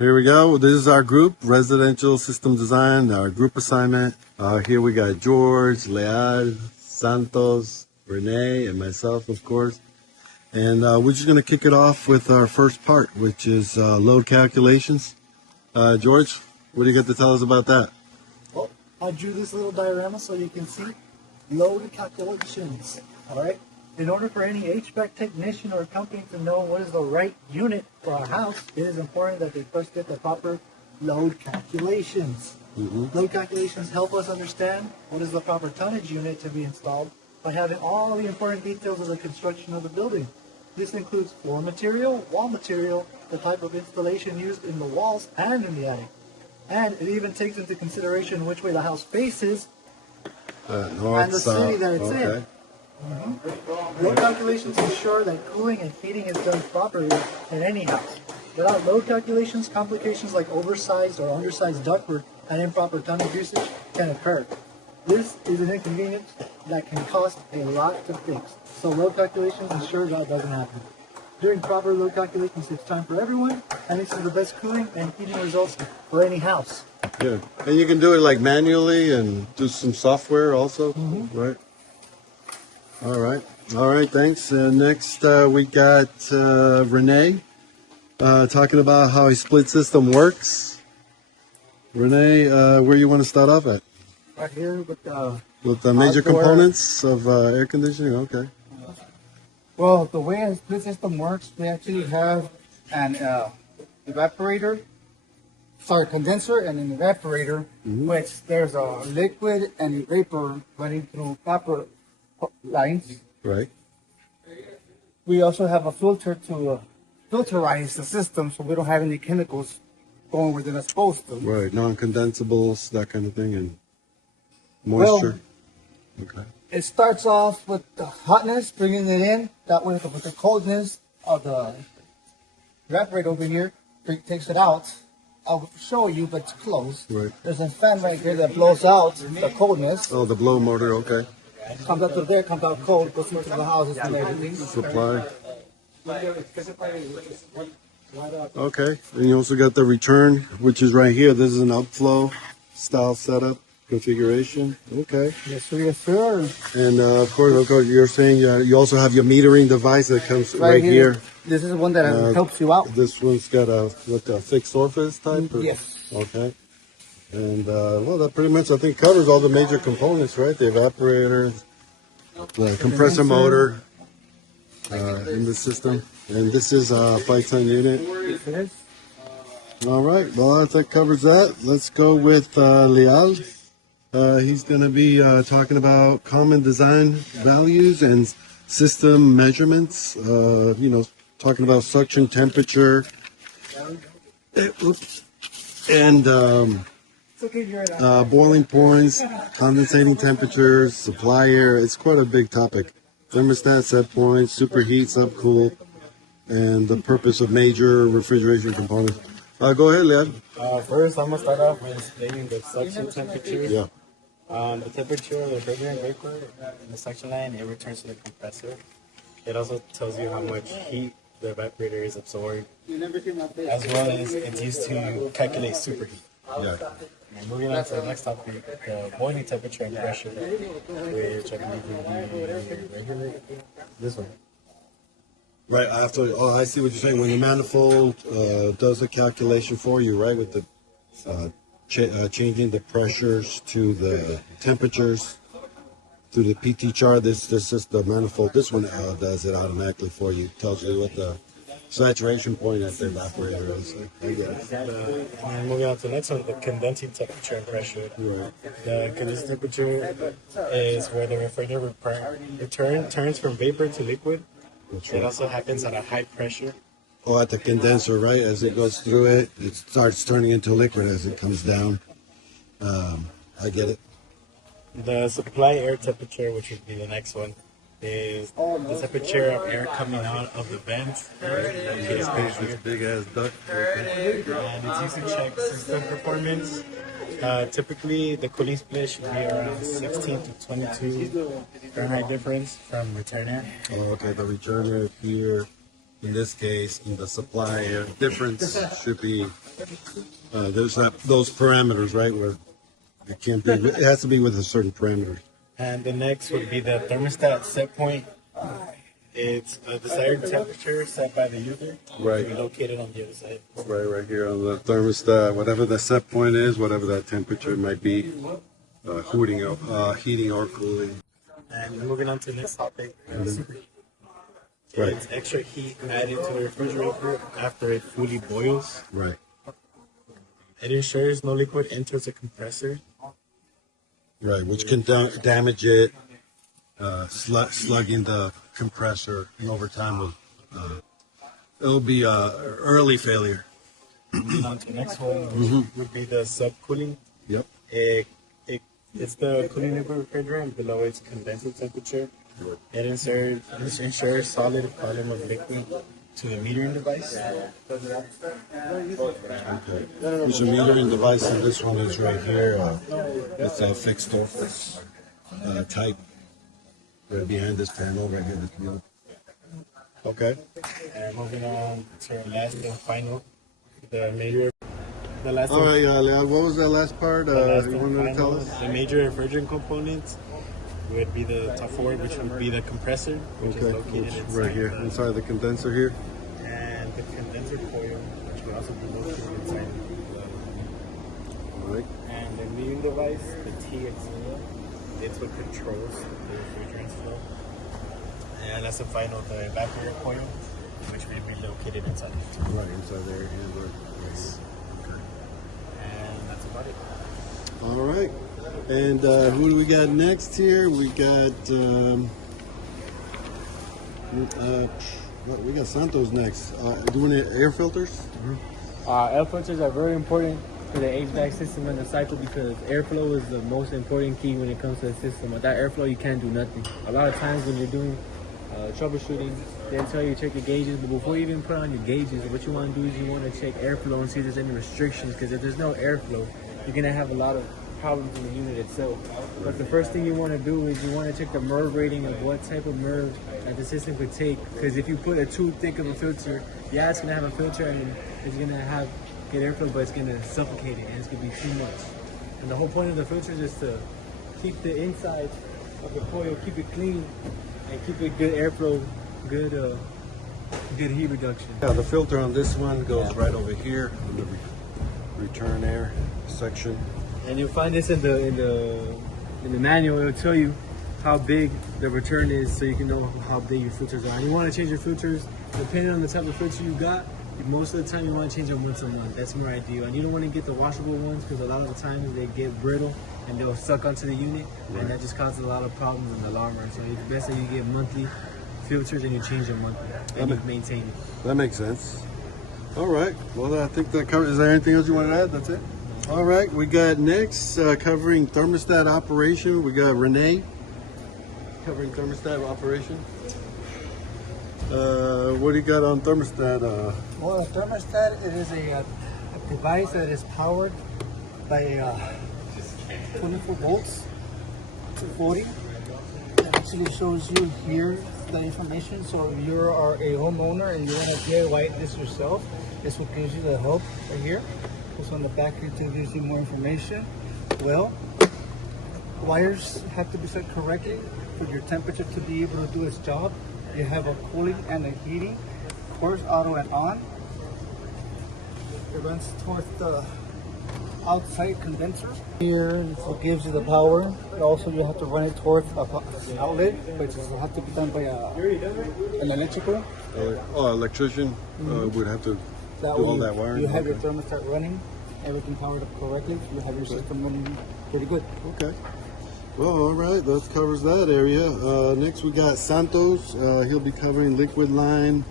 Here we go. This is our group, Residential System Design, our group assignment. Here we got George, Leal, Santos, Renee, and myself, of course. And we're just going to kick it off with our first part, which is load calculations. George, what do you got to tell us about that? Well, I drew this little diorama so you can see load calculations. All right. In order for any HVAC technician or company to know what is the right unit for a house, it is important that they first get the proper load calculations. Load calculations help us understand what is the proper tonnage unit to be installed by having all the important details of the construction of the building. This includes floor material, wall material, the type of installation used in the walls and in the attic. And it even takes into consideration which way the house faces North, and the south. city that it's in. Load calculations ensure that cooling and heating is done properly in any house. Without load calculations, complications like oversized or undersized ductwork and improper tonnage usage can occur. This is an inconvenience that can cost a lot to fix, so load calculations ensure that doesn't happen. Doing proper load calculations saves time for everyone, and this is the best cooling and heating results for any house. Yeah. And you can do it like manually and do some software also, right? All right, thanks. Next, we got Renee talking about how a split system works. Renee, where you want to start off at? Right here with the major outdoor components of air conditioning? Okay. Well, the way a split system works, we actually have an condenser and an evaporator, which there's a liquid and vapor running through copper lines. Right. We also have a filter to filterize the system so we don't have any chemicals going where they're not supposed to. Right, non-condensables, that kind of thing, and moisture. Okay. It starts off with the hotness, bringing it in. That way, with the coldness of the evaporator over here, takes it out. I'll show you, but it's closed. Right. There's a fan right here that blows out the coldness. Oh, the blow motor, okay. Comes out to there, comes out cold, goes into the houses and everything. Supply. Okay, and you also got the return, which is right here. This is an upflow style setup configuration. Okay. Yes, sir, yes, sir. And of course, you're saying you also have your metering device that comes right here. This is one that helps you out. This one's got a fixed surface type? Or? Yes. Okay. And well, that pretty much I think covers all the major components, right? The evaporator, the compressor motor in the system, and this is a 5-ton unit. Yes, it is. All right. Well, I think covers that. Let's go with Leal. He's going to be talking about common design values and system measurements. Talking about suction temperature. And boiling points, condensating temperatures, supply air. It's quite a big topic. Thermostat set points, superheat, subcool, and the purpose of major refrigeration components. Go ahead, Leon. First, I'm going to start off with explaining the suction temperature. Yeah. The temperature of the refrigerant vapor in the suction line, it returns to the compressor. It also tells you how much heat the evaporator is absorbed, as well as it's used to calculate superheat. Yeah. And moving on to the next topic, the boiling temperature and pressure, which I believe would be regular. This one. Right. After, I see what you're saying. When the manifold does a calculation for you, right, with the changing the pressures to the temperatures through the PT chart. This is the manifold. This one does it automatically for you. Tells you what the saturation point at the evaporator is. I get it. And moving on to the next one, the condensing temperature and pressure. Right. The condensing temperature is where the refrigerator turns from vapor to liquid. That's It right. also happens at a high pressure. At the condenser, right? As it goes through it, it starts turning into liquid as it comes down. I get it. The supply air temperature, which would be the next one, is the temperature of air coming out of the vent. Big ass duct. And it's used to check system performance. Typically, the cooling split should be around 16 to 22 Fahrenheit difference from return air. Oh, okay. The returner here in this case, in the supply difference should be, there's those parameters, right, where it can't be, it has to be with a certain parameter. And the next would be the thermostat set point. It's a desired temperature set by the user. Right. To be located on the other side. Right here on the thermostat, whatever the set point is, whatever that temperature might be, heating or cooling. And moving on to the next topic. Right. It's extra heat added to the refrigerator after it fully boils. Right. It ensures no liquid enters the compressor. Right, which can damage it, slugging the compressor, and over time it'll be early failure. Moving on to the next one, which would be the subcooling. Yep. It's the cooling liquid refrigerant below its condenser temperature. It ensures solid volume of liquid to the metering device. Okay. There's a metering device, and this one is right here. It's a fixed orifice type. Right behind this panel, right here. This wheel. Okay. And moving on to our last and final, the last. All right, Leon. What was that last part? The last You and wanted to tell final, us? the major refrigerant components would be the top four, which would be the compressor, which is located inside right here, inside the condenser here. and the condenser coil, which would also be located inside All right. and the metering device, the TXL, it's what controls the refrigerant flow. And that's the final, the evaporator coil, which would be located inside it. Right inside there. And yes. Okay. And that's about it. All right. And who do we got next here? We got we got Santos next. Doing the air filters. Air filters are very important to the HVAC system and the cycle because airflow is the most important key when it comes to the system. Without airflow, you can't do nothing. A lot of times when you're doing troubleshooting, they'll tell you to check your gauges, but before you even put on your gauges, what you want to do is you want to check airflow and see if there's any restrictions, because if there's no airflow, you're going to have a lot of problems in the unit itself. But the first thing you want to do is you want to check the MERV rating of what type of MERV that the system could take, because if you put a too thick of a filter, yeah, it's going to have a filter and it's going to have good airflow, but it's going to suffocate it and it's going to be too much. And the whole point of the filters is to keep the inside of the coil, keep it clean, and keep it good airflow, good heat reduction. Yeah, the filter on this one goes right over here in the return air section. And you'll find this in the manual. It'll tell you how big the return is, so you can know how big your filters are. And you want to change your filters depending on the type of filter you got. Most of the time, you want to change them once a month. That's more ideal. And you don't want to get the washable ones because a lot of the times they get brittle and they'll suck onto the unit, and that just causes a lot of problems in the long run. So it's best that you get monthly filters and you change them monthly and you maintain it. That makes sense. All right. Well, I think that covers. Is there anything else you want to add? That's it. All right. We got next covering thermostat operation. We got Renee covering thermostat operation. What do you got on thermostat? Well, a thermostat, it is a device that is powered by 24 volts to 40. It actually shows you here the information. So if you are a homeowner and you want to DIY this yourself, this will give you the help right here. Also on the back here too gives you more information. Well, wires have to be set correctly for your temperature to be able to do its job. You have a cooling and a heating, of course, auto and on. It runs towards the outside condenser. Here, it gives you the power. Also, you have to run it towards an outlet, which will have to be done by an electrical. Electrician would have to That do way all that wiring. you have your thermostat running, everything powered up correctly. You have your system running pretty good. Okay. Well, all right. That covers that area. Next, we got Santos. He'll be covering liquid line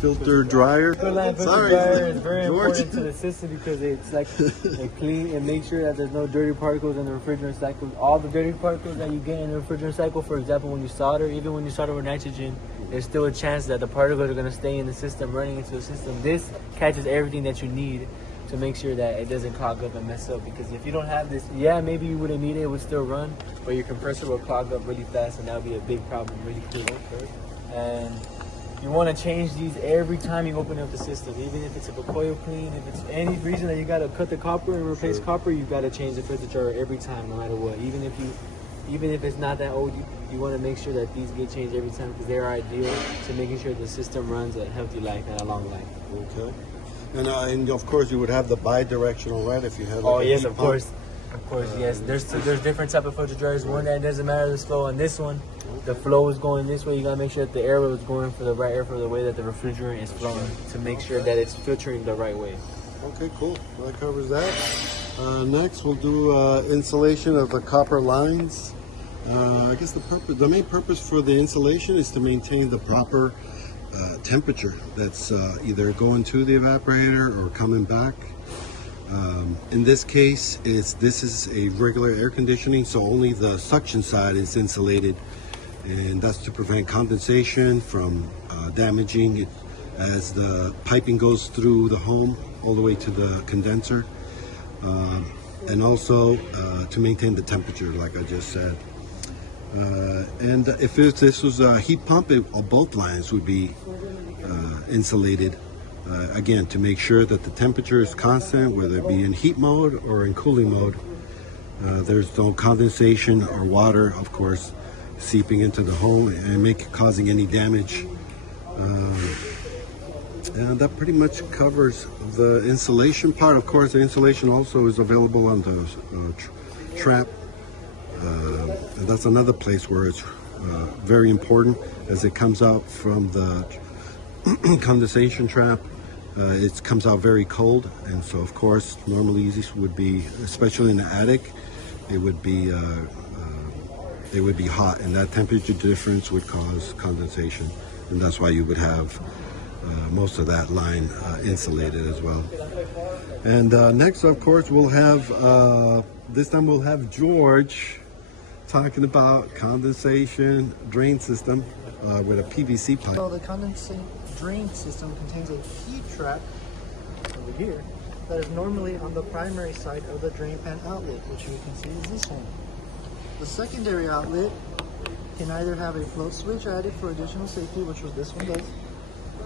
filter dryer. Liquid line filter Sorry, dryer is very George. important to the system because it's like it clean and make sure that there's no dirty particles in the refrigerant cycle. All the dirty particles that you get in the refrigerant cycle, for example, when you solder, even when you solder with nitrogen, there's still a chance that the particles are going to stay in the system, running into the system. This catches everything that you need to make sure that it doesn't clog up and mess up. Because if you don't have this, yeah, maybe you wouldn't need it, it would still run, but your compressor will clog up really fast and that would be a big problem really quick. And You want to change these every time you open up the system, even if it's a coil clean, if it's any reason that you got to cut the copper and replace copper, you got to change the filter jar every time, no matter what. Even if it's not that old, you want to make sure that these get changed every time because they're ideal to making sure the system runs a healthy life and a long life. Okay. And of course you would have the bi-directional, right? If you have. Oh like a yes, heat of pump. course. Of course, yes. There's different type of filter dryers. One that doesn't matter the flow, and this one, the flow is going this way. You gotta make sure that the air is going for the right air for the way that the refrigerant is flowing to make sure that it's filtering the right way. Okay, cool. Well, that covers that. Next, we'll do insulation of the copper lines. I guess the main purpose for the insulation is to maintain the proper temperature that's either going to the evaporator or coming back. In this case, this is a regular air conditioning, so only the suction side is insulated, and that's to prevent condensation from damaging it as the piping goes through the home all the way to the condenser, and also to maintain the temperature, like I just said. And if this was a heat pump, both lines would be insulated. Again, to make sure that the temperature is constant, whether it be in heat mode or in cooling mode. There's no condensation or water, of course, seeping into the home and causing any damage. And that pretty much covers the insulation part. Of course, the insulation also is available on the trap. And that's another place where it's very important as it comes out from the condensation trap. It comes out very cold, and so of course normally these would be, especially in the attic, it would be hot, and that temperature difference would cause condensation, and that's why you would have most of that line insulated as well. And next, of course, we'll have this time we'll have George talking about condensation drain system with a PVC pipe. So the condensate drain system contains a heat trap over here that is normally on the primary side of the drain pan outlet, which you can see is this one. The secondary outlet can either have a float switch added for additional safety, which this one does,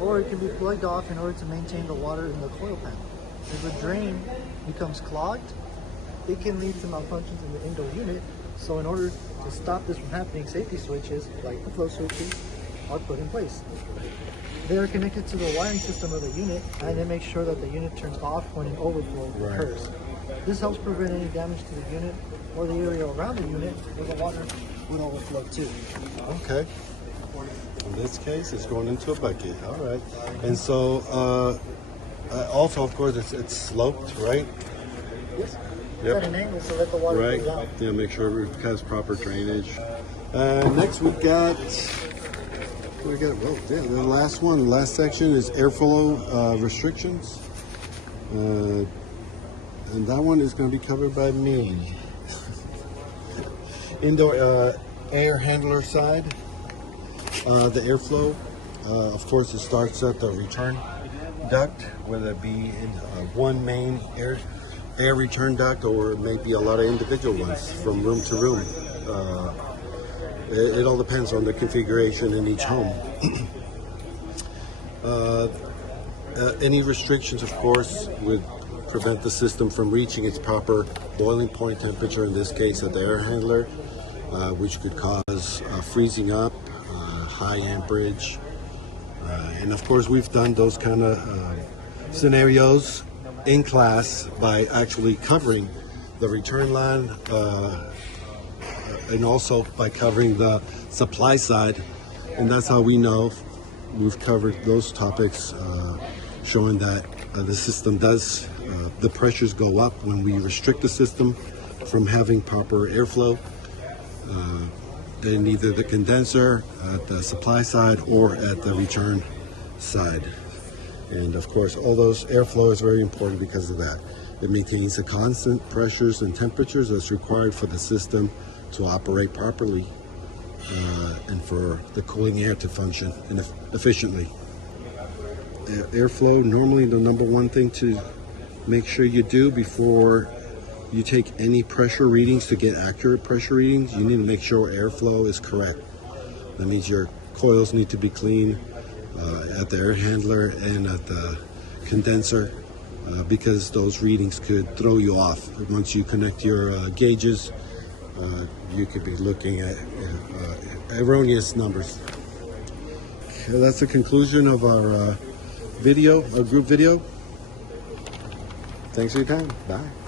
or it can be plugged off in order to maintain the water in the coil pan. If the drain becomes clogged, it can lead to malfunctions in the indoor unit. So in order to stop this from happening, safety switches, like the flow switches, are put in place. They are connected to the wiring system of the unit, and they make sure that the unit turns off when an overflow occurs. This helps prevent any damage to the unit or the area around the unit where the water would overflow too. Okay. In this case, it's going into a bucket. All right. And so, also, of course, it's sloped, right? Yes. Yep. At an angle so that the water Right. goes out. Yeah, make sure it has proper drainage. Next, we got. Well, yeah, the last section is airflow restrictions. And that one is going to be covered by me. Indoor air handler side. The airflow, of course, it starts at the return duct, whether it be in one main air return duct or maybe a lot of individual ones from room to room. It all depends on the configuration in each home. Any restrictions, of course, would prevent the system from reaching its proper boiling point temperature, in this case at the air handler, which could cause freezing up, high amperage. And of course, we've done those kind of scenarios in class by actually covering the return line and also by covering the supply side. And that's how we know we've covered those topics, showing that the system does, the pressures go up when we restrict the system from having proper airflow in either the condenser at the supply side or at the return side. And of course, all those airflow is very important because of that. It maintains the constant pressures and temperatures that's required for the system to operate properly and for the cooling air to function efficiently. Airflow, normally the number one thing to make sure you do before you take any pressure readings, to get accurate pressure readings, you need to make sure airflow is correct. That means your coils need to be clean, at the air handler and at the condenser, because those readings could throw you off. Once you connect your gauges, you could be looking at erroneous numbers. Okay, that's the conclusion of our video, our group video. Thanks for your time. Bye.